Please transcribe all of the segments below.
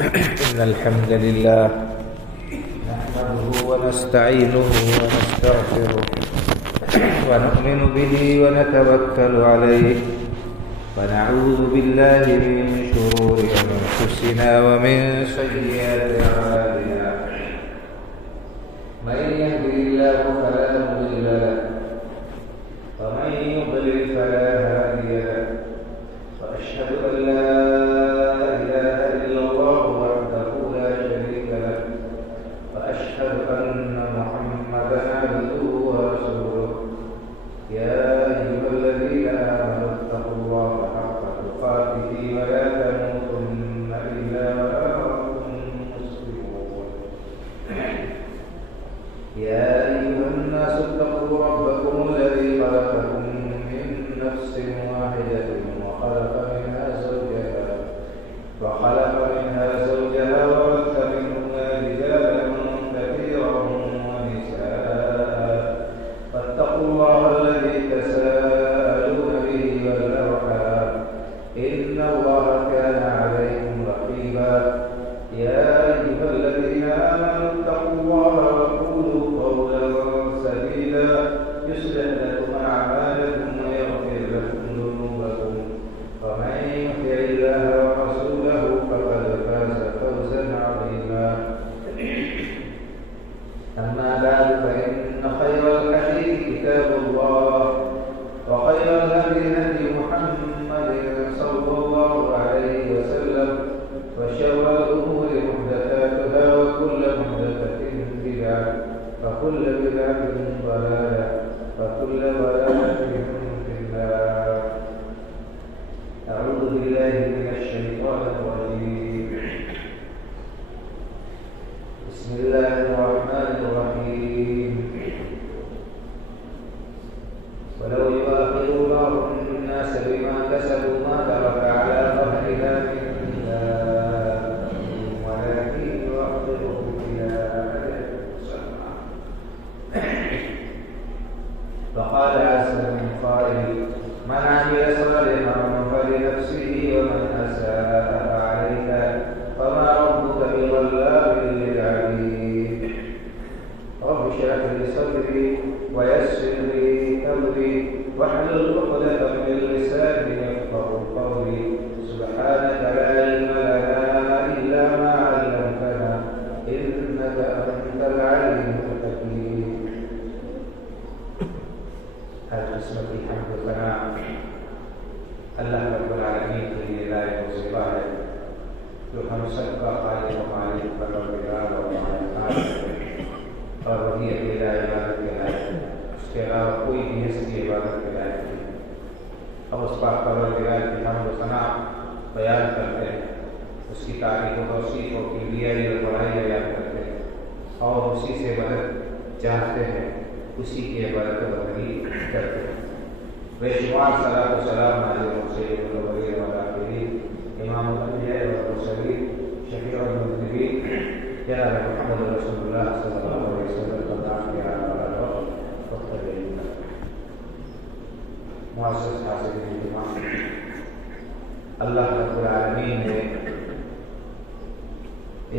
إن الحمد لله نحمده ونستعينه ونستغفره ونؤمن به ونتوكل عليه ونعوذ بالله من شرور أنفسنا ومن سيئات أعمالنا من يهده الله فلا مضل له ومن يضلل فلا هادي له وأشهد أن لا إله إلا الله وحده لا شريك له وأشهد أن محمدا عبده ورسوله يا أيها الذين آمنوا اتقوا الله حق تقاته ولا تموتن إلا وأنتم مسلمون يا أيها الناس اتقوا ربكم الذي خلقكم من نفس واحدة وخلق منها زوجها وبث منهما رجالا كثيرا ونساء فاتقوا الله الذي تساءلون به والأرحام إن الله كان عليكم رقيبا يا أيها الذين آمنوا اتقوا الله وقولوا قولا سديدا يصلح لكم أعمالكم ويغفر لكم ذنوبكم ومن يطع الله ورسوله فقد فاز فوزا عظيما أما بعد فإن خير الحديث كتاب الله وخير الهدي هدي محمد صلى الله عليه وسلم وشر الأمور محدثاتها وكل محدثة بدعة وكل بدعة ضلالة وكل ضلالة في النار. أعوذ بالله من الشيطان الرجيم. بسم الله الرحمن الرحيم. ولو يؤاخذ الله الناس بما كسبوا ما ترك على ظهرها من دابة ولكن يؤخرهم إلى أجل مسمى. فقال عز من قائل من عمل صالحا فلنفسه ومن أساء فعليها وما ربك بظلام للعبيد. رب اشرح لي صدري ويسر لي أمري واحلل عقدة من لساني يفقهوا قولي. سبحانك لا علم لنا إلا ما علمتنا إنك أنت العليم الحكيم. هذا اسمه الحمد لله اللہ رب العالمین کے لیے لائق و صفا ہے جو ہم سب کا خالق و مالک پروردگار اور مالکان ہے اور وہی اکیلا عبادت کے لائق ہے. اس کے علاوہ کوئی بھی اس کی عبادت کے لائق نہیں. اور اس پاک پروردگار کی حمد و ثنا بیان کرتے ہیں, اس کی تعریف و توصیف و کبریائی اور بڑائی بیان کرتے ہیں اور اسی سے مدد چاہتے ہیں, اسی کی عبادت و بندگی کرتے ہیں. بے شمار صلاۃ و سلام علی سید الاولین والآخرین امام الانبیاء والمرسلین شفیع المذنبین جناب محمد رسول اللہ صلی اللہ علیہ وسلم کا نام کیا معزز حاضرین اجتماع. اللہ رب العالمین نے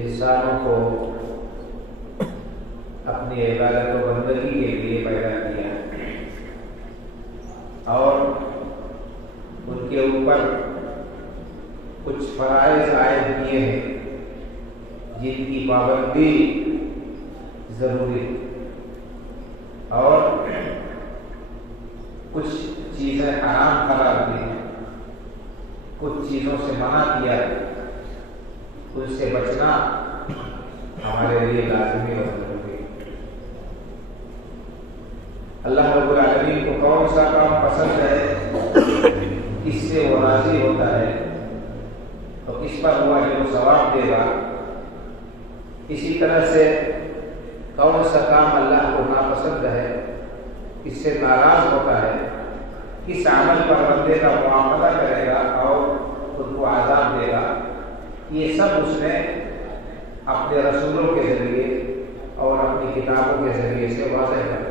انسانوں کو اپنی عبادت و بندگی کے لیے پیدا کیا اور ان کے اوپر کچھ فرائض عائد کیے ہیں جن کی پابندی ضروری اور کچھ چیزیں حرام قرار دی ہیں, کچھ چیزوں سے منع کیا ہے. ان سے بچنا ہمارے لیے لازمی اور ضروری. اللہ رب العالمین کو کون سا کام پسند ہے, کس سے وہ راضی ہوتا ہے تو کس پر ہوا ہے وہ ثواب دے گا. اسی طرح سے کون سا کام اللہ کو ناپسند ہے, کس سے ناراض ہوتا ہے, کس عمل پر بندے کا معاملہ کرے گا اور خود کو عذاب دے گا, یہ سب اس نے اپنے رسولوں کے ذریعے اور اپنی کتابوں کے ذریعے سے واضح کر دیا.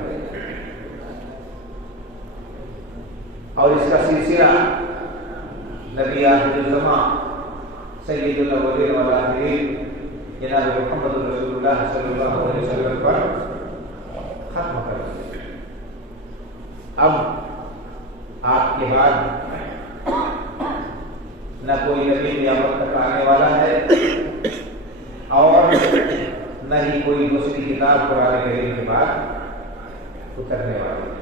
اور اس کا سلسلہ نبی آخر الزمان سید الاولین والآخرین جناب محمد رسول اللہ صلی اللہ علیہ وسلم پر ختم کر دیا۔ اب آپ کے بعد نہ کوئی نبی قیامت تک آنے والا ہے اور نہ ہی کوئی دوسری کتاب قرآن کریم کے بعد اترنے والی ہے۔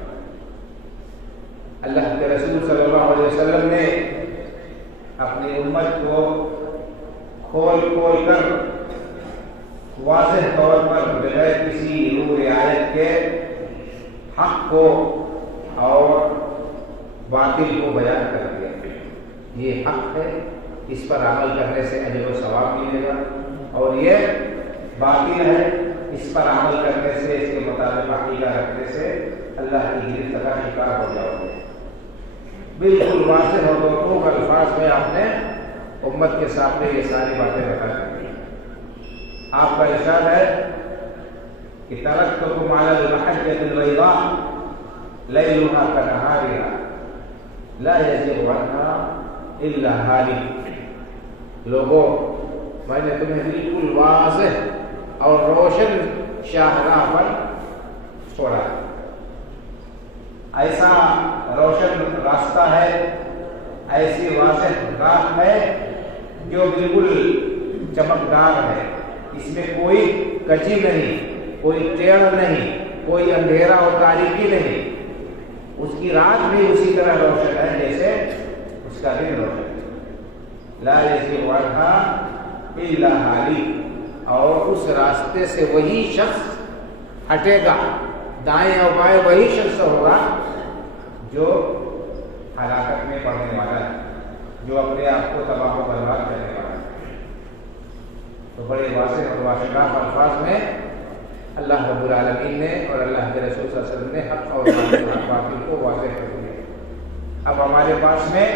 اللہ کے رسول صلی اللہ علیہ وسلم نے اپنی امت کو کھول کھول کر واضح طور پر بغیر کسی رو رعایت کے حق کو اور باطل کو بیان کر دیا۔ یہ حق ہے، اس پر عمل کرنے سے اجر و ثواب ملے گا، اور یہ باطل ہے، اس پر عمل کرنے سے، اس کے مطابق عقیدہ رکھنے سے اللہ کی گرفت کا شکار ہو جاؤ گے۔ بالکل واضح اور دونوں الفاظ میں آپ نے امت کے سامنے یہ ساری باتیں بتا دی۔ آپ کا ارشاد ہے کہ ترکتکم علی المحجۃ البیضاء لیلھا کنہارھا لا یزیغ عنھا الا ہالک۔ لوگوں، میں نے تمہیں بالکل واضح اور روشن شاہراہ پر چھوڑا۔ ایسا روشن راستہ ہے، ایسی واضح راہ ہے جو بالکل چمکدار ہے، اس میں کوئی کجی نہیں، کوئی ٹیڑھ نہیں، کوئی اندھیرا اور تاریکی نہیں۔ اس کی رات بھی اسی طرح روشن ہے جیسے اس کا دن روشن ہے۔ لا یزیغ عنھا الا ہالک، اور اس راستے سے وہی شخص ہٹے گا، دائیں اور بائیں وہی شخص ہوگا جو ہلاکت میں پڑنے والا ہے، جو اپنے آپ کو تباہ و برباد کرنے والا ہے۔ تو بڑے واضح اور واشفاف الفاظ میں اللہ رب العالمین نے اور اللہ کے رسول صلی اللہ علیہ وسلم نے حق اور باطل کو واضح کر دیا۔ اب ہمارے پاس میں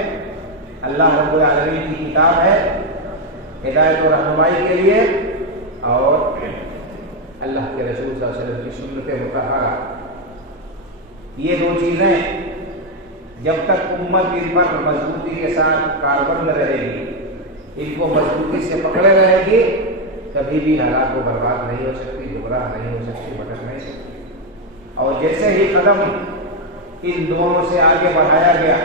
اللہ رب العالمین کی کتاب ہے ہدایت و رہنمائی کے لیے، اور اللہ کے رسول صلی اللہ علیہ وسلم کی سنت مطہرہ۔ یہ دو چیزیں جب تک امت ان پر مضبوطی کے ساتھ کاربند رہے گی، ان کو مضبوطی سے پکڑے رہے گی، کبھی بھی ہلاک و برباد نہیں ہو سکتی، گمراہ نہیں ہو سکتی، بھٹک نہیں سکتی۔ اور جیسے ہی قدم ان دونوں سے آگے بڑھایا گیا،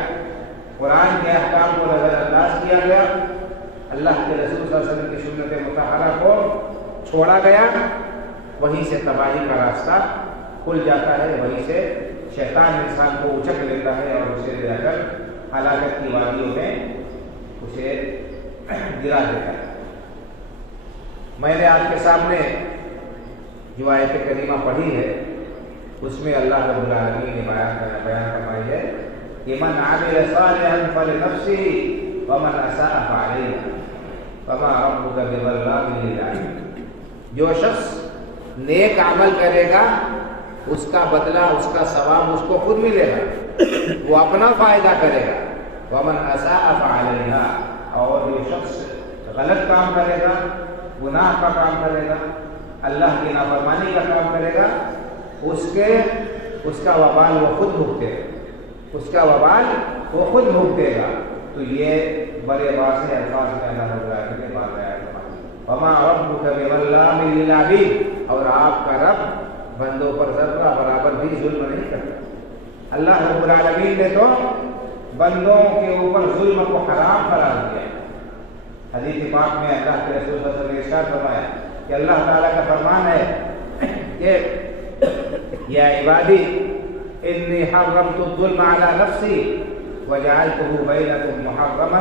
قرآن کے احکام کو نظر انداز کیا گیا، اللہ کے رسول صلی اللہ علیہ وسلم کی سنت مطہرہ کو چھوڑا گیا، وہیں سے تباہی کا راستہ کھل جاتا ہے، وہیں سے شیطان انسان کو اچک لیتا ہے اور اسے لے کر ہلاکت کی وادیوں میں اسے گرا دیتا ہے۔ میں نے آپ کے سامنے جو آیت کریمہ پڑھی ہے، اس میں اللہ رب العالمین نے بیان فرمائی ہے کہ من عمل صالحا فلنفسه ومن اساء فعليها وما ربك بظلام للعبید۔ جو شخص نیک عمل کرے گا اس کا بدلہ، اس کا ثواب اس کو خود ملے گا، وہ اپنا فائدہ کرے گا۔ ومن اساء فعليها، اور جو شخص غلط کام کرے گا، گناہ کا کام کرے گا، اللہ کی نافرمانی کا کام کرے گا، اس کا وبال وہ خود بھگتے گا، اس کا وبال وہ خود بھگتے گا۔ تو یہ بڑے واضح الفاظ میں اللہ رب العالمین نے بات بیان فرمائی۔ وما ربک بظلام للعبید، اور آپ کا رب بندوں پر ذرہ برابر بھی ظلم نہیں کرتا۔ اللہ رب العالمین نے تو بندوں کے اوپر ظلم کو حرام قرار دیا۔ حدیث پاک میں اللہ کے رسول صلی اللہ علیہ وسلم نے ارشاد فرمایا کہ اللہ تعالیٰ کا فرمان ہے کہ یا عبادی انی حرمت الظلم علی نفسی وجعلته بینکم محرما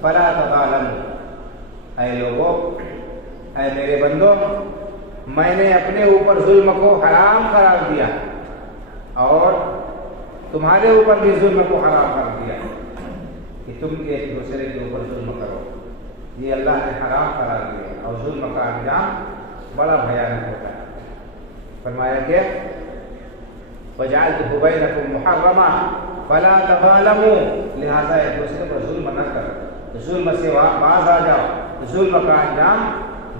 فلا تظالموا۔ اے لوگوں، اے میرے بندوں، میں نے اپنے اوپر ظلم کو حرام قرار دیا اور تمہارے اوپر بھی ظلم کو حرام قرار دیا کہ تم ایک دوسرے کے اوپر ظلم کرو۔ یہ اللہ نے حرام قرار دیا، اور ظلم کا انجام بڑا بھیانک ہوتا ہے۔ فرمایا کہ وَجَعَلْتُ بَيْنَكُمْ مُحَرَّمًا فَلَا تَظَالَمُوا، لہذا ایک دوسرے پر ظلم نہ کرو، ظلم سے باز آ جاؤ، ظلم کا انجام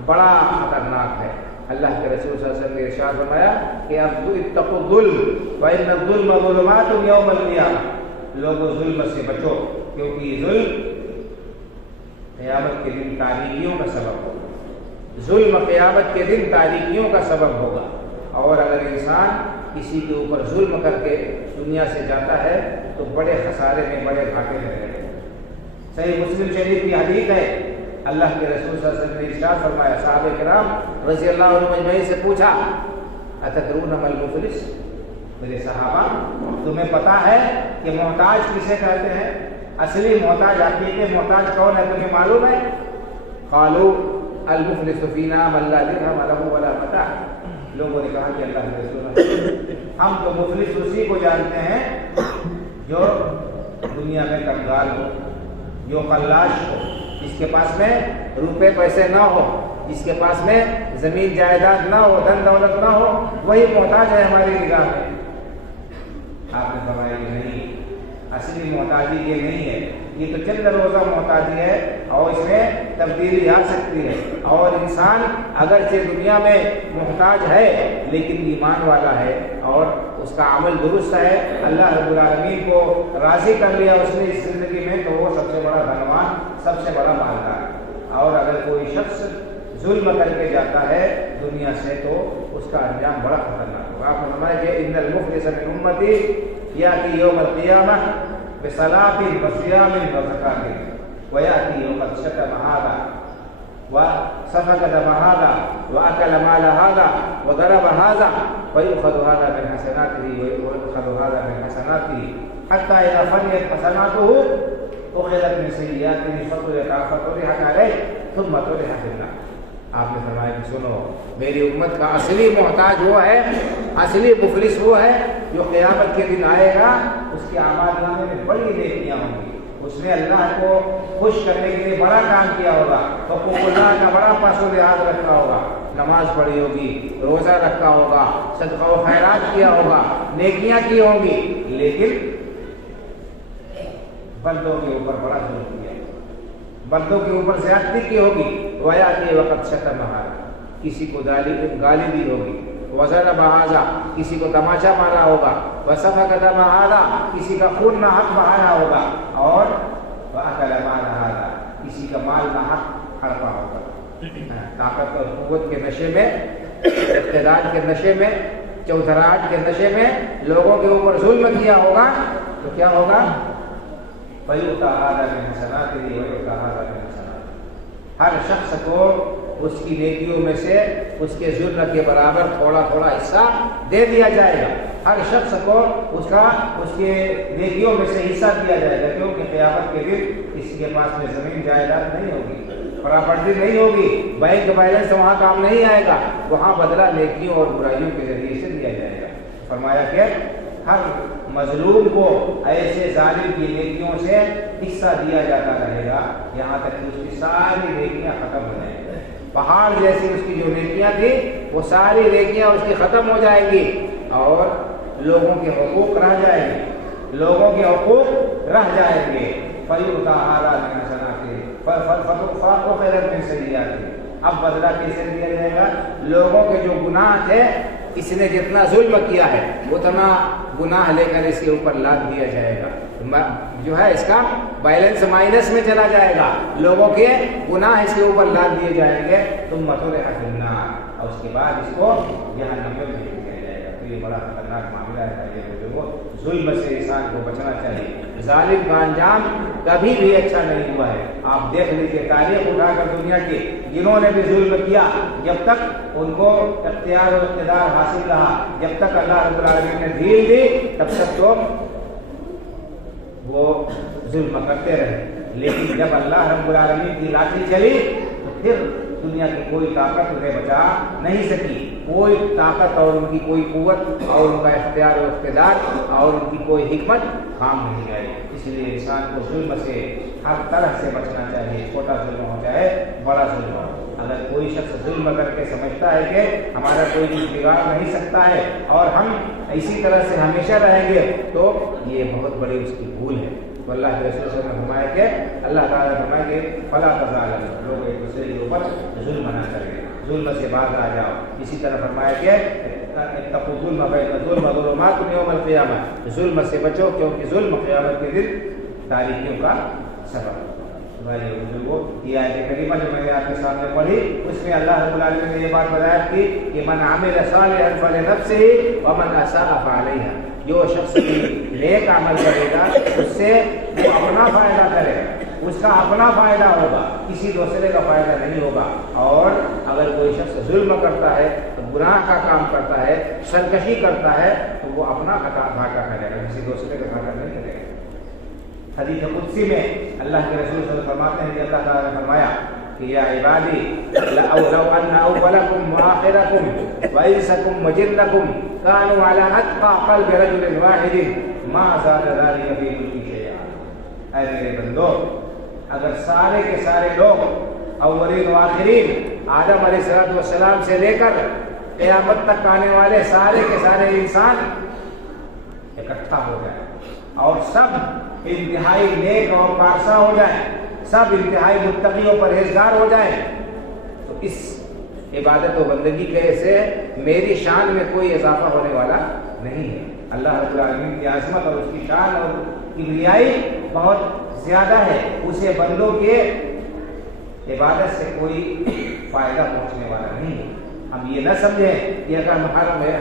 بڑا خطرناک ہے۔ اللہ کے رسول صلی اللہ علیہ وسلم نے ارشاد فرمایا کہ اتقوا الظلم فإن الظلم ظلمات یوم القیامہ، لوگوں ظلم سے بچو، کیونکہ ظلم قیامت کے دن تاریکیوں کا سبب ہوگا. ظلم قیامت کے دن تاریکیوں کا سبب ہوگا. اور اگر انسان کسی کے اوپر ظلم کر کے دنیا سے جاتا ہے تو بڑے خسارے میں، بڑے گھاٹے میں رہے. صحیح مسلم شریف کی حدیث ہے، اللہ کے رسول صلی اللہ علیہ وسلم نے ارشاد فرمایا، صحابہ کرام رضی اللہ عنہم اجمعین سے پوچھا، اتدرون ما المفلس؟ میرے صحابہ تمہیں پتا ہے کہ محتاج کسے کہتے ہیں؟ اصلی محتاج، حقیقی محتاج کون ہے تمہیں معلوم ہے؟ قالوا المفلس فینا من لا درہم لہ ولا متاع. لوگوں نے کہا کہ اللہ کے رسول ہم تو مفلس اسی کو جانتے ہیں جو دنیا میں کنگال ہو، جو فلاش ہو، جس کے پاس میں روپے پیسے نہ ہو، جس کے پاس میں زمین جائیداد نہ ہو، دھن دولت نہ ہو، وہی محتاج ہے ہماری نگاہ میں. آپ نے فرمایا کہ نہیں، اصلی محتاجی یہ نہیں ہے، یہ تو چند روزہ محتاجی ہے اور اس میں تبدیلی آ سکتی ہے. اور انسان اگرچہ دنیا میں محتاج ہے لیکن ایمان والا ہے اور اس کا عمل درست ہے، اللہ رب العالمین کو راضی کر لیا اس نے اس زندگی میں، تو وہ سب سے بڑا دھنوان، سب سے بڑا مالدار. اور اگر کوئی شخص ظلم کر کے جاتا ہے دنیا سے تو اس کا انجام بڑا خطرناک ہوگا. آپ نے فرمایا کہ ان المفلس من امتی یاتی یوم القیامہ بصلاۃ وصیام وزکاۃ ویاتی وقد شتم ھذا وسفك دم هذا واكل مال هذا وضرب هذا فيؤخذ هذا من حسناته ويؤخذ هذا من حسناته حتى اذا فنيت حسناته اخذت من سيئاته فطرحت عليه ثم طرح في النار. آپ نے فرمایا کہ سنو، میری امت کا اصلی محتاج وہ ہے، اصلی مفلس وہ ہے جو قیامت کے دن آئے گا، اس کے اعمال نامے میں بڑی نیکیاں ہوں گی، اس نے اللہ کو خوش کرنے کے لیے بڑا کام کیا ہوگا، حقوق اللہ کا بڑا پاس و لحاظ رکھا ہوگا، نماز پڑھی ہوگی، روزہ رکھا ہوگا، صدقہ و خیرات کیا ہوگا، نیکیاں کی ہوں گی، لیکن بندوں کے اوپر بڑا ظلم کیا، بندوں کے اوپر زیادتی کی ہوگی. ویاتی وقت شتم ھذا، کسی کو گالی دی ہوگی، وضرب ھذا، کسی کو تماچا مارا ہوگا، وسفک دم ھذا، کسی کا خون نہ حق بہایا ہوگا، اور واکل مال ھذا، کسی کا مال نہ حق ہڑپا ہوگا. طاقت اور قوت کے نشے میں، اقتدار کے نشے میں، چوتھراہٹ کے نشے میں لوگوں کے اوپر ظلم کیا ہوگا تو کیا ہوگا؟ فَيُؤْتَى هَذَا مِنْ حَسَنَاتِهِ وَيُؤْتَى هَذَا مِنْ حَسَنَاتِهِ. ہر شخص کو اس کی نیکیوں میں سے اس کے جرم کے برابر تھوڑا تھوڑا حصہ دے دیا جائے گا. ہر شخص کو اس کے نیکیوں میں سے حصہ دیا جائے گا، کیونکہ قیامت کے دن کسی کے پاس میں زمین جائیداد نہیں ہوگی، پراپرٹی نہیں ہوگی، بینک بیلنس وہاں کام نہیں آئے گا، وہاں بدلہ نیکیوں اور برائیوں کے ذریعے سے دیا جائے گا. فرمایا کہ ہر مظلوم کو ایسے ظالم کی نیکیوں سے حصہ دیا جاتا رہے گا یہاں تک کہ اس کی ساری نیکیاں ختم ہو جائیں گی. پہاڑ جیسی اس کی جو نیکیاں تھی وہ ساری نیکیاں اس کی ختم ہو جائیں گی اور لوگوں کے حقوق رہ جائیں گے، لوگوں کے حقوق رہ جائیں گے. فَيُؤْتَى هَذَا مِنْ حَسَنَاتِهِ فَأُخِذَتْ مِنْ سَيِّئَاتِهِ. اب بدلہ کیسے دیا جائے گا؟ لوگوں کے جو گناہ تھے، اس نے جتنا ظلم کیا ہے اتنا گناہ لے کر اس کے اوپر لاد دیا جائے گا، جو ہے اس کا بیلنس مائنس میں چلا جائے گا، لوگوں کے گناہ اس کے اوپر لاد دیے جائیں گے. ثم طرح فی النار، اور اس کے بعد اس کو جہنم میں بھیج دیا جائے گا. تو یہ بڑا خطرناک معاملہ ہے. ظلم سے انسان کو بچنا چاہیے. ظالم کا انجام کبھی بھی اچھا نہیں ہوا ہے. آپ دیکھ لیجیے تاریخ اٹھا کر دنیا کی، جنہوں نے بھی ظلم کیا، جب تک ان کو اختیار و اقتدار حاصل رہا، جب تک اللہ رب العالمین نے ڈھیل دی، تب تک تو وہ ظلم کرتے رہے. لیکن جب اللہ رب العالمین کی لاٹھی چلی تو پھر دنیا کی کوئی طاقت انہیں بچا نہیں سکی. کوئی طاقت اور ان کی کوئی قوت اور ان کا اختیار و اقتدار اور ان کی کوئی حکمت کام نہیں آئی. اس لیے انسان کو ظلم سے ہر طرح سے بچنا چاہیے، چھوٹا ظلم ہو چاہے بڑا ظلم ہو. اگر کوئی شخص ظلم کر کے سمجھتا ہے کہ ہمارا کوئی چیز بگاڑ نہیں سکتا ہے اور ہم اسی طرح سے ہمیشہ رہیں گے، تو یہ بہت بڑی اس کی بھول ہے. تو اللہ کے رسول صلی اللہ علیہ وسلم نے فرمایا کہ اللہ تعالیٰ نے فرمایا کہ فلا تظالموا، لوگ ایک دوسرے کے اوپر ظلم نہ کریں، ظلم سے باز آ جاؤ. اسی طرح فرمایا کہ اتقوا الظلم فإن الظلم ظلمات یوم القیامہ، ظلم سے بچو کیونکہ ظلم قیامت کے دن تاریکیوں کا سبب. یہ آیت کریمہ جو میں نے آپ کے سامنے پڑھی اس میں اللہ رب العالمین نے یہ بات بیان کی کہ من عمل صالحا فلنفسہ ومن اساء فعلیہا، جو شخص نیک عمل کرے گا اس سے وہ اپنا فائدہ کرے گا، اس کا اپنا فائدہ ہوگا، کسی دوسرے کا فائدہ نہیں ہوگا۔ اور اگر کوئی شخص ظلم کرتا ہے تو گناہ کا کام کرتا ہے، سرکشی کرتا ہے تو وہ اپنا گھاٹا کرے گا، کسی دوسرے کا گھاٹا نہیں کرے گا۔ حدیث قدسی میں اللہ کے رسول صلی اللہ علیہ وسلم فرماتے ہیں کہ اللہ تعالیٰ نے فرمایا کہ یا عبادی لو ان اولکم وآخرکم وانسکم وجنکم كانوا على اتقى قلب رجل واحد ما زاد ذلك في ملکی شیئا۔ اے میرے بندو، اگر سارے کے سارے لوگ اولین و آخرین آدم علیہ السلام سے لے کر قیامت تک آنے والے سارے کے سارے انسان اکٹھا ہو جائیں اور سب انتہائی نیک اور پارسا ہو جائیں، سب انتہائی متقی اور پرہیزگار ہو جائیں، تو اس عبادت و بندگی کے سے میری شان میں کوئی اضافہ ہونے والا نہیں ہے۔ اللہ رب العالمین کی عظمت اور اس کی شان اور کبریائی بہت زیادہ ہے، اسے بندوں کے عبادت سے کوئی فائدہ پہنچنے والا نہیں ہے۔ ہم یہ نہ سمجھیں کہ اگر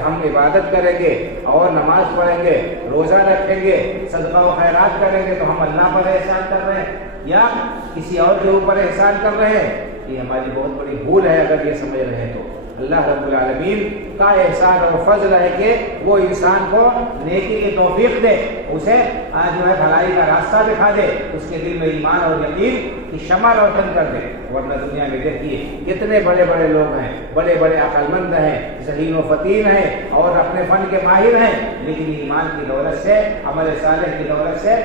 ہم عبادت کریں گے اور نماز پڑھیں گے، روزہ رکھیں گے، صدقہ و خیرات کریں گے تو ہم اللہ پر احسان کر رہے ہیں یا کسی اور کے اوپر احسان کر رہے ہیں۔ یہ ہماری بہت بڑی بھول ہے اگر یہ سمجھ رہے ہیں تو۔ اللہ رب العالمین کا احسان اور فضل ہے کہ وہ انسان کو نیکی کی توفیق دے، اسے جو ہے بھلائی کا راستہ دکھا دے، اس کے دل میں ایمان اور یقین کی شمع روشن کر دے۔ ورنہ دنیا میں دیکھیے کتنے بڑے بڑے لوگ ہیں، بڑے بڑے عقل مند ہیں، ذہین و فطین ہیں اور اپنے فن کے ماہر ہیں، لیکن ایمان کی دولت سے، عمل صالح کی دولت سے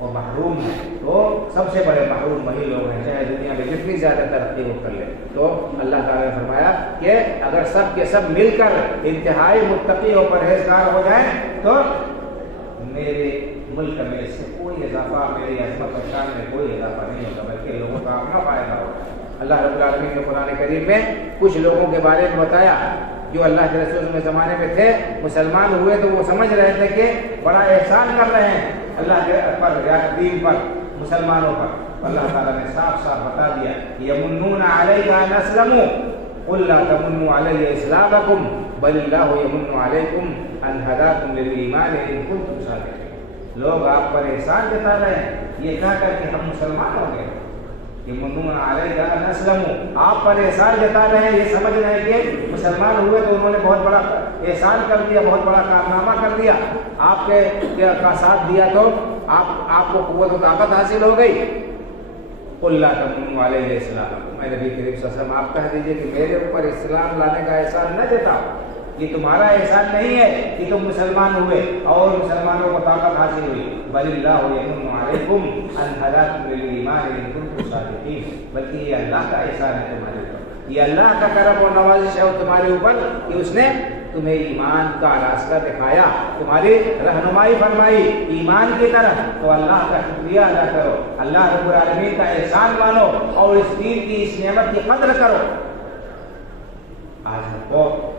وہ محروم ہیں۔ تو سب سے بڑے محروم وہی لوگ ہیں، چاہے دنیا میں جتنی زیادہ ترقی وہ کر لے۔ تو اللہ تعالیٰ نے فرمایا کہ اگر سب کے سب مل کر انتہائی متقی اور پرہیزگار ہو جائیں تو میرے ملک میں اس سے کوئی اضافہ، میری عظمت اور شان میں کوئی اضافہ نہیں ہوگا، بلکہ لوگوں کا اپنا فائدہ ہوگا۔ اللہ رب العالمین نے قرآن کریم میں کچھ لوگوں کے بارے میں بتایا جو اللہ کے رسول کے زمانے میں تھے، مسلمان ہوئے تو وہ سمجھ رہے تھے کہ بڑا احسان کر رہے ہیں اللہ کے پر، دین پر، مسلمانوں پر۔ اللہ تعالیٰ نے صاف صاف بتا دیا یمنون علیک ان اسلموا قل لا تمنوا علی اسلامکم بل اللہ یمن علیکم ان ہداکم للایمان ان کنتم صادقین۔ لوگ آپ پر احسان جتا رہے ہیں یہ کہہ کر کہ ہم مسلمان ہو گئے، یمنون علیک ان اسلموا، آپ پر احسان جتا رہے ہیں، یہ سمجھ رہے ہیں کہ مسلمان ہوئے تو انہوں نے بہت بڑا احسان کر دیا، بہت بڑا کارنامہ کر دیا، آپ کے کا ساتھ دیا تو آپ کو قوت و طاقت حاصل ہو گئی۔ قل لا تمنوا علی اسلامکم، اے نبی کریم صلی اللہ علیہ وسلم آپ کہہ دیجئے کہ میرے اوپر اسلام لانے کا احسان نہ جتاؤ، یہ تمہارا احسان نہیں ہے کہ تم مسلمان ہوئے اور مسلمانوں کو طاقت حاصل ہوئی، بل اللہ یمن علیکم ان ہداکم للایمان ان کنتم صادقین، بلکہ یہ اللہ کا احسان ہے تمہارے اوپر، یہ اللہ کا کرم اور نوازش ہے تمہارے اوپر کہ اس نے تمہیں ایمان کا راستہ دکھایا، تمہاری رہنمائی فرمائی ایمان کی طرف۔ تو اللہ کا شکریہ ادا کرو، اللہ رب العالمین کا احسان مانو اور اس دین کی اس نعمت کی قدر کرو۔ آج ہم کو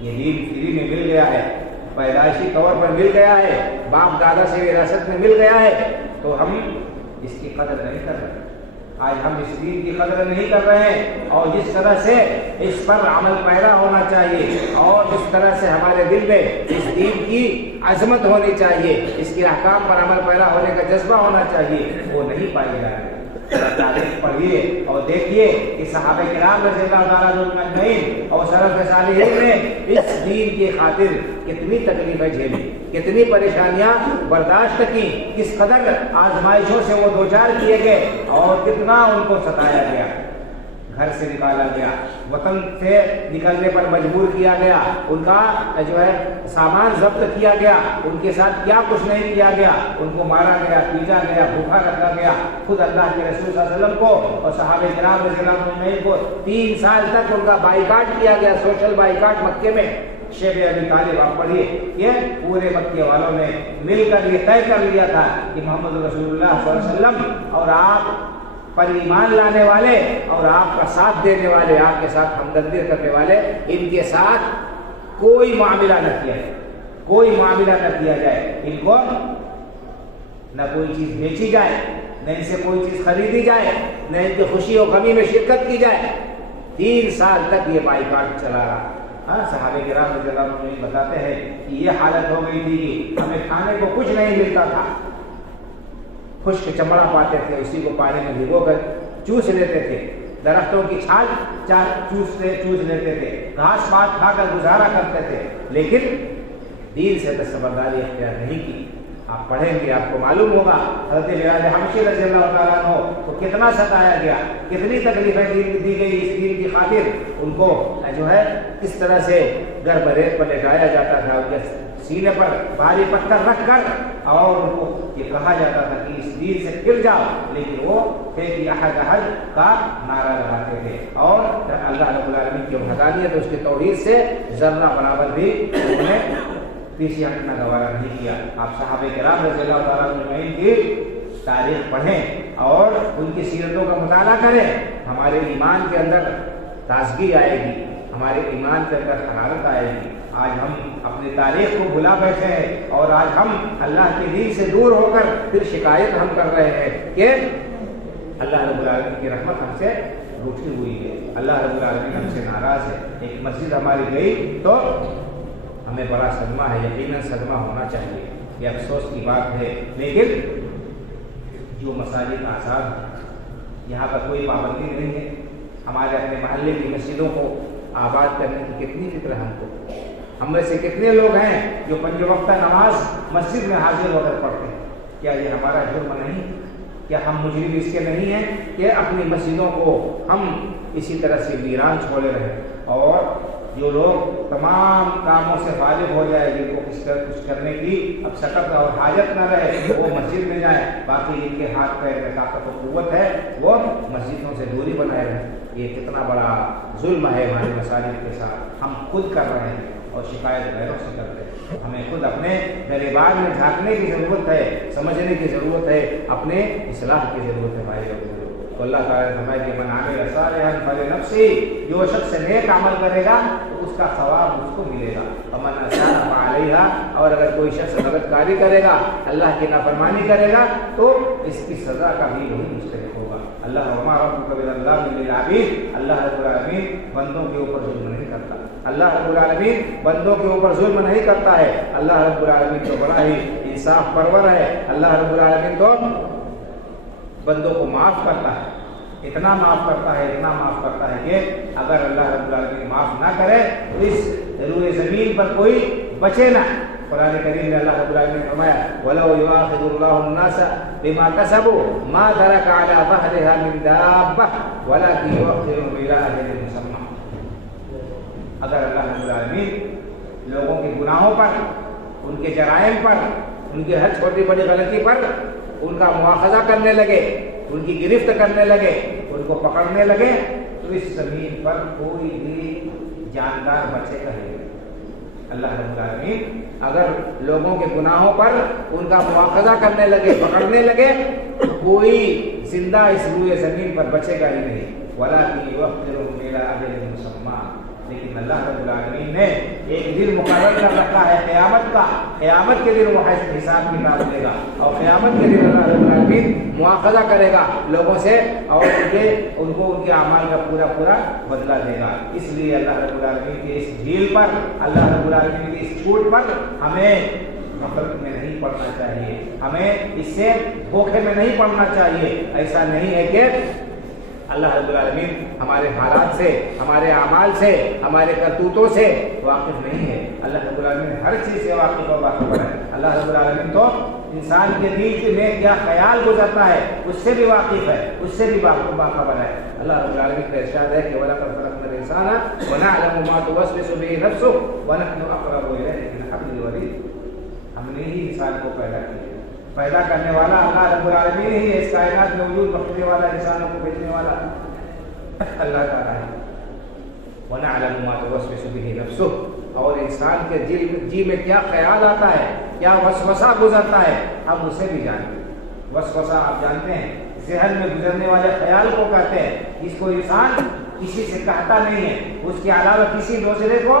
یہ دین فری میں مل گیا ہے، پیدائشی طور پر مل گیا ہے، باپ دادا سے وراثت میں مل گیا ہے، تو ہم اس کی قدر نہیں کر رہے۔ آج ہم اس دین کی قدر نہیں کر رہے ہیں، اور جس طرح سے اس پر عمل پیرا ہونا چاہیے اور جس طرح سے ہمارے دل میں اس دین کی عظمت ہونی چاہیے، اس کے احکام پر عمل پیرا ہونے کا جذبہ ہونا چاہیے، وہ نہیں پائی جا رہی۔ تاریخ پڑھیے اور دیکھیے کہ صحابہ کرام رضی اللہ تعالیٰ عنہم اجمعین اور سلف صالحین نے اس دین کی خاطر کتنی تکلیفیں جھیلی، کتنی پریشانیاں برداشت کی، کس قدر آزمائشوں سے وہ دوچار کیے گئے اور کتنا ان کو ستایا گیا، گھر سے نکالا گیا، وطن سے نکلنے پر مجبور کیا گیا، ان کا جو ہے سامان ضبط کیا گیا، ان کے ساتھ کیا کچھ نہیں کیا گیا، ان کو مارا گیا، پیٹا گیا، بھوکا رکھا گیا۔ خود اللہ کے رسول صلی اللہ علیہ وسلم کو اور صحابہ کرام رضی اللہ عنہم کو 3 سال تک ان کا بائیکاٹ کیا گیا، سوشل بائیکاٹ مکے میں۔ شیخ ابی طالب آپ پڑھیے، یہ پورے مکے والوں نے مل کر یہ طے کر لیا تھا کہ محمد رسول اللہ صلی اللہ علیہ وسلم اور آپ پر ایمان لانے والے اور آپ کا ساتھ دینے والے، آپ کے ساتھ ہمدردی کرنے والے، ان کے ساتھ کوئی معاملہ نہ کیا جائے، کوئی معاملہ نہ کیا جائے، ان کو نہ کوئی چیز بیچی جائے، نہ نہ ان سے کوئی چیز خریدی جائے، نہ ان کی خوشی و غمی میں شرکت کی جائے۔ 3 سال تک یہ بائیکاٹ چلا رہا۔ صحابہ کرام رضی اللہ عنہ بتاتے ہیں کہ یہ حالت ہو گئی تھی کہ ہمیں کھانے کو کچھ نہیں ملتا تھا، خشک چمڑا پاتے تھے، اسی کو پانی میں بھگو کر چوس لیتے تھے، درختوں کی چھال چوس لیتے تھے، گھاس پات کھا کر گزارا کرتے تھے، لیکن دین سے دستبرداری اختیار نہیں کی۔ آپ پڑھیں گے آپ کو معلوم ہوگا حضرت بلال حبشی رضی اللہ تعالیٰ عنہ کو کتنا ستایا گیا، کتنی تکلیفیں دی گئی اس دین کی خاطر۔ ان کو جو ہے کس طرح سے گھر بریت پر لٹایا جاتا تھا، ان کے سینے پر بھاری پتھر رکھ کر، اور ان کو یہ کہا جاتا تھا کہ اس دین سے پھر جاؤ، لیکن وہ فی احد احد کا نعرہ لگاتے تھے، اور اللہ رب العالمین کی وحدانیت اس کی توحید سے ذرہ برابر بھی انہوں نے پیچھے ہٹنا گوارا نہیں کیا۔ آپ صحابہ کرام رضی اللہ تعالیٰ عنہ کی تاریخ پڑھیں اور ان کی سیرتوں کا مطالعہ کریں، ہمارے ایمان کے اندر تازگی آئے گی، ہمارے ایمان کے اندر حرارت آئے گی۔ آج ہم اپنی تاریخ کو بھلا بیٹھے ہیں، اور آج ہم اللہ کے دین سے دور ہو کر پھر شکایت ہم کر رہے ہیں کہ اللہ رب العالمین کی رحمت ہم سے روٹھی ہوئی ہے، اللہ رب العالمین ہم سے ناراض ہے۔ ایک مسجد ہماری گئی تو ہمیں بڑا صدمہ ہے، یقیناً صدمہ ہونا چاہیے، یہ افسوس کی بات ہے، لیکن جو مساجد آزاد ہیں، یہاں پر کوئی پابندی نہیں ہے۔ ہمارے اپنے محلے کی مسجدوں کو آباد کرنے کی کتنی فکر ہم کو، ہم میں سے کتنے لوگ ہیں جو 5 وقتہ نماز مسجد میں حاضر ہو کر پڑھتے ہیں؟ کیا یہ ہمارا جرم نہیں؟ کیا ہم مجرم اس کے نہیں ہیں کہ اپنی مسجدوں کو ہم اسی طرح سے ویران چھوڑے رہے؟ اور جو لوگ تمام کاموں سے فارغ ہو جائے، جن کو کچھ کرنے کی اب سکت اور حاجت نہ رہے، وہ مسجد میں جائیں، باقی جن کے ہاتھ پیر میں طاقت و قوت ہے وہ مسجدوں سے دوری بنائے رہیں۔ یہ کتنا بڑا ظلم ہے ہمارے مساجد کے ساتھ، ہم خود کر رہے ہیں اور شکایت غیروں سے کرتے ہیں۔ ہمیں خود اپنے گریبان میں جھانکنے کی ضرورت ہے، سمجھنے کی ضرورت ہے، اپنے اصلاح کی ضرورت ہے بھائی لوگوں۔ تو اللہ تعالیٰ نے فرمایا کہ من عمل صالحا فلنفسہ، جو شخص نیک عمل کرے گا تو اس کا ثواب اس کو ملے گا، ومن اساء فعلیہا، اور اگر کوئی شخص غلط کاری کرے گا، اللہ کی نافرمانی کرے گا، تو اس کی سزا کا بھی وہی مستحق ہوگا۔ اللہ وما ربک بظلام للعبید، اللہ رب العالمین بندوں کے اوپر ظلم نہیں کرتا، اللہ رب العالمین بندوں کے اوپر ظلم نہیں کرتا ہے، اللہ رب العالمین تو بڑا ہی انصاف پرور ہے، اللہ رب العالمین تو بندوں کو معاف کرتا ہے، اتنا معاف کرتا ہے، اتنا معاف کرتا ہے کہ اگر اللہ رب العالمین معاف نہ کرے تو اس روئے زمین پر کوئی بچے نہ۔ قرآن کریم میں اللہ رب العالمین نے فرمایا وَلَوْ يُؤَاخِذُ اللَّهُ النَّاسَ بِمَا كَسَبُوا مَا تَرَكَ عَلَى ظَهْرِهَا مِن دَابَّةٍ وَلَكِنْ يُؤَخِّرُهُمْ إِلَىٰ أَجَلٍ مُّسَمًّى۔ اگر اللہ رب العالمین لوگوں کے گناہوں پر، ان کے جرائم پر، ان کی ہر چھوٹی بڑی غلطی پر ان کا مواخذہ کرنے لگے، ان کی گرفت کرنے لگے، ان کو پکڑنے لگے، تو اس زمین پر کوئی بھی جاندار بچے گا نہیں۔ اللہ رب العالمین اگر لوگوں کے گناہوں پر ان کا مواخذہ کرنے لگے، پکڑنے لگے، تو کوئی زندہ اس روئے زمین پر بچے گا ہی نہیں۔ وَلَٰكِنْ يُؤَخِّرُهُمْ إِلَىٰ أَجَلٍ مُّسَمًّى، لیکن اللہ رب العالمین نے ایک دن مقرر کر رکھا ہے قیامت کا، قیامت کے دن وہ حساب کتاب لے گا، اور قیامت کے دن اللہ رب العالمین مواخذہ کرے گا لوگوں سے، اور ان کو ان کے اعمال کا پورا پورا بدلہ دے گا۔ اس لیے اللہ رب العالمین کی اس ڈھیل پر، اللہ رب العالمین کی اس چھوٹ پر ہمیں غفلت میں نہیں پڑنا چاہیے، ہمیں اس سے دھوکے میں نہیں پڑنا چاہیے۔ ایسا نہیں ہے کہ اللہ رب العالمین ہمارے حالات سے، ہمارے اعمال سے، ہمارے کرتوتوں سے واقف نہیں ہے، اللہ رب العالمین ہر چیز سے واقف اور باخبر ہے۔ اللہ رب العالمین تو انسان کے دل میں کیا خیال گزرتا ہے اس سے بھی واقف ہے، اس سے بھی باخبر ہے۔ اللہ رب العالمین کا ارشاد ہے کہ وَلَقَدْ خَلَقْنَا الْإِنسَانَ وَنَعْلَمُ مَا تُوَسْوِسُ بِهِ نَفْسُهُ وَنَحْنُ أَقْرَبُ إِلَيْهِ مِنْ حَبْلِ الْوَرِيدِ۔ ہم نے ہی انسان کو پیدا کیا، پیدا کرنے والا اللہ رب العالمین ہی ہے، اس کائنات میں وجود بخشنے والا، انسانوں کو بھیجنے والا اللہ تعالیٰ ہے۔ وَنَعْلَمُ مَا تُوَسْوِسُ بِهِ نَفْسُهُ، اور انسان کے جی میں کیا خیال آتا ہے، کیا وسوسہ گزرتا ہے، ہم اسے بھی جانتے ہیں۔ وسوسہ آپ جانتے ہیں، ذہن میں گزرنے والے خیال کو کہتے ہیں، اس کو انسان کسی سے کہتا نہیں ہے، اس کے علاوہ کسی دوسرے کو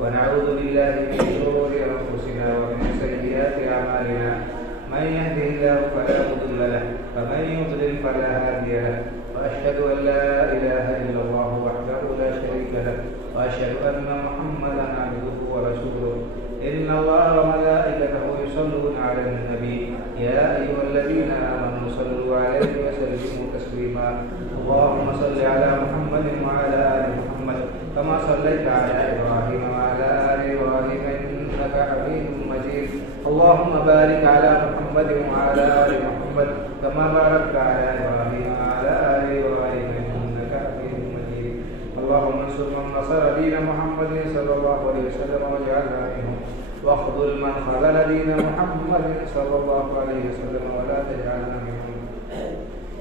ونعوذ بالله من شرور أنفسنا ومن سيئات أعمالنا من يهده الله فلا مضل له ومن يضلل فلا هادي له وأشهد أن لا إله إلا الله وحده لا شريك له وأشهد أن محمدا عبده ورسوله إن الله وملائكته يصلون على النبي يا أيها الذين آمنوا صلوا عليه وسلموا تسليما اللهم صل على محمد وعلى آل محمد كما صليت على إبراهيم وعلى آل إبراهيم إنك حميد مجيد اللهم بارك على محمد وعلى آل محمد كما باركت على إبراهيم وعلى آل إبراهيم إنك حميد مجيد اللهم انصر من نصر دين محمد صلى الله عليه وسلم واجعلنا منهم واخذل من خذل دين محمد صلى الله عليه وسلم ولا تجعلنا منهم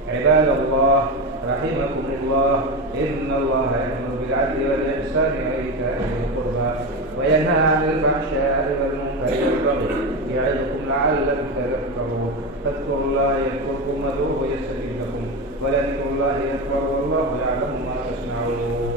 عباد الله رحمكم الله إن الله يأمر بالعدل والإحسان وإيتاء ذي القربى وينهى عن الفحشاء والمنكر والبغي يعظكم لعلكم تذكرون فاذكروا الله يذكركم وادعوه يستجب لكم ولذكر الله أكبر والله يعلم ما تصنعون